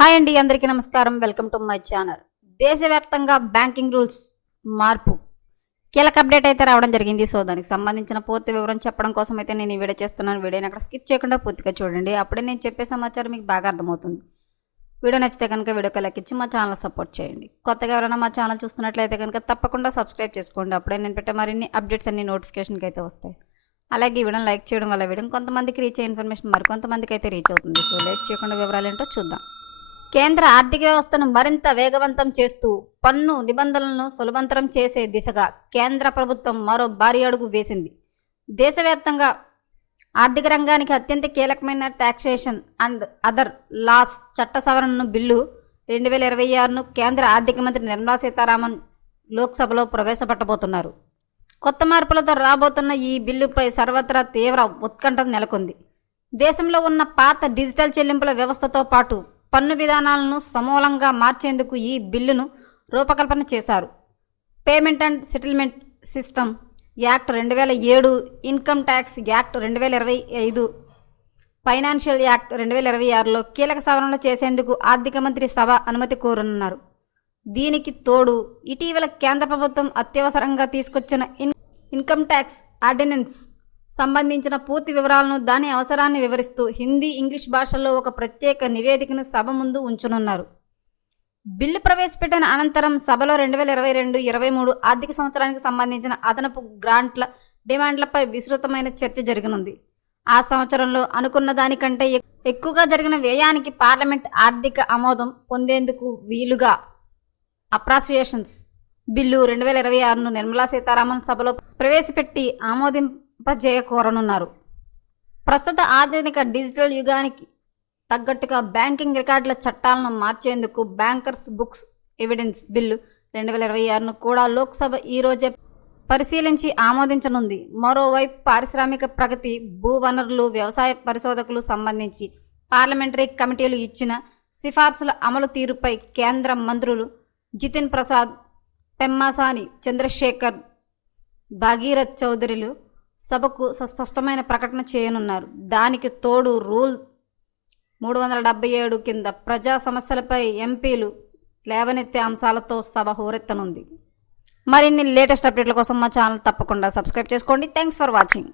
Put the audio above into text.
Hi అండి, అందరికీ నమస్కారం. Welcome to my channel. దేశవ్యాప్తంగా బ్యాంకింగ్ రూల్స్ మార్పు కీలక అప్డేట్ అయితే రావడం జరిగింది. సో దానికి సంబంధించిన పూర్తి వివరం చెప్పడం కోసం అయితే నేను ఈ వీడియో చేస్తున్నాను. వీడియోని అక్కడ స్కిప్ చేయకుండా పూర్తిగా చూడండి. అప్పుడే నేను చెప్పే సమాచారం మీకు బాగా అర్థమవుతుంది. వీడియో నచ్చితే కనుక వీడియోకి లైక్ ఇచ్చి మా ఛానల్ సపోర్ట్ చేయండి. కొత్తగా ఎవరైనా మా ఛానల్ చూస్తున్నట్లయితే కనుక తప్పకుండా సబ్స్క్రైబ్ చేసుకోండి. అప్పుడే నేను పెట్టే మరిన్ని అప్డేట్స్ అన్ని నోటిఫికేషన్కి అయితే వస్తాయి. అలాగే ఈ వీడియోని లైక్ చేయడం వల్ల వీడియో కొంతమందికి రీచ్ అయ్యే ఇన్ఫర్మేషన్ మరికొంతమందికి అయితే రీచ్ అవుతుంది. సో లేట్ చేయకుండా వివరాలు ఏంటో చూద్దాం. కేంద్ర ఆర్థిక వ్యవస్థను మరింత వేగవంతం చేస్తూ పన్ను నిబంధనలను సులభంతరం చేసే దిశగా కేంద్ర ప్రభుత్వం మరో భారీ అడుగు వేసింది. దేశవ్యాప్తంగా ఆర్థిక రంగానికి అత్యంత కీలకమైన టాక్సేషన్ అండ్ అదర్ లాస్ చట్ట సవరణ బిల్లు 2026ను కేంద్ర ఆర్థిక మంత్రి నిర్మలా సీతారామన్ లోక్సభలో ప్రవేశపెట్టబోతున్నారు. కొత్త మార్పులతో రాబోతున్న ఈ బిల్లుపై సర్వత్రా తీవ్ర ఉత్కంఠ నెలకొంది. దేశంలో ఉన్న పాత డిజిటల్ చెల్లింపుల వ్యవస్థతో పాటు పన్ను విధానాలను సమూలంగా మార్చేందుకు ఈ బిల్లును రూపకల్పన చేశారు. Payment and settlement system act 2007, income tax act 2025, financial act 2026లో కీలక సవరణలు చేసేందుకు ఆర్థిక మంత్రి సభ అనుమతి కోరనున్నారు. దీనికి తోడు ఇటీవల కేంద్ర ప్రభుత్వం అత్యవసరంగా తీసుకొచ్చిన ఇన్కమ్ ట్యాక్స్ ఆర్డినెన్స్ సంబంధించిన పూర్తి వివరాలను, దాని అవసరాన్ని వివరిస్తూ హిందీ, ఇంగ్లీష్ భాషల్లో ఒక ప్రత్యేక నివేదికను సభ ముందు ఉంచనున్నారు. బిల్లు ప్రవేశపెట్టిన అనంతరం సభలో 2022-23 ఆర్థిక సంవత్సరానికి సంబంధించిన అదనపు గ్రాంట్ల డిమాండ్లపై విస్తృతమైన చర్చ జరగనుంది. ఆ సంవత్సరంలో అనుకున్న దానికంటే ఎక్కువగా జరిగిన వ్యయానికి పార్లమెంట్ ఆర్థిక ఆమోదం పొందేందుకు వీలుగా అప్రాప్రియేషన్స్ బిల్లు 2026ను నిర్మలా సీతారామన్ సభలో ప్రవేశపెట్టి ఆమోదింపజేయకోరనున్నారు. ప్రస్తుత ఆధునిక డిజిటల్ యుగానికి తగ్గట్టుగా బ్యాంకింగ్ రికార్డుల చట్టాలను మార్చేందుకు బ్యాంకర్స్ బుక్స్ ఎవిడెన్స్ బిల్లు 2026ను కూడా లోక్సభ ఈరోజే పరిశీలించి ఆమోదించనుంది. మరోవైపు పారిశ్రామిక ప్రగతి, భూ వనరులు, వ్యవసాయ పరిశోధకులు సంబంధించి పార్లమెంటరీ కమిటీలు ఇచ్చిన సిఫార్సుల అమలు తీరుపై కేంద్ర మంత్రులు జితిన్ ప్రసాద్, పెమ్మసాని చంద్రశేఖర్, భాగీరథ్ చౌదరిలు సభకు స్పష్టమైన ప్రకటన చేయనున్నారు. దానికి తోడు రూల్ 377 కింద ప్రజా సమస్యలపై ఎంపీలు లేవనెత్తే అంశాలతో సభ హోరెత్తనుంది. మరిన్ని లేటెస్ట్ అప్డేట్ల కోసం మా ఛానల్ తప్పకుండా సబ్స్క్రైబ్ చేసుకోండి. Thanks for watching.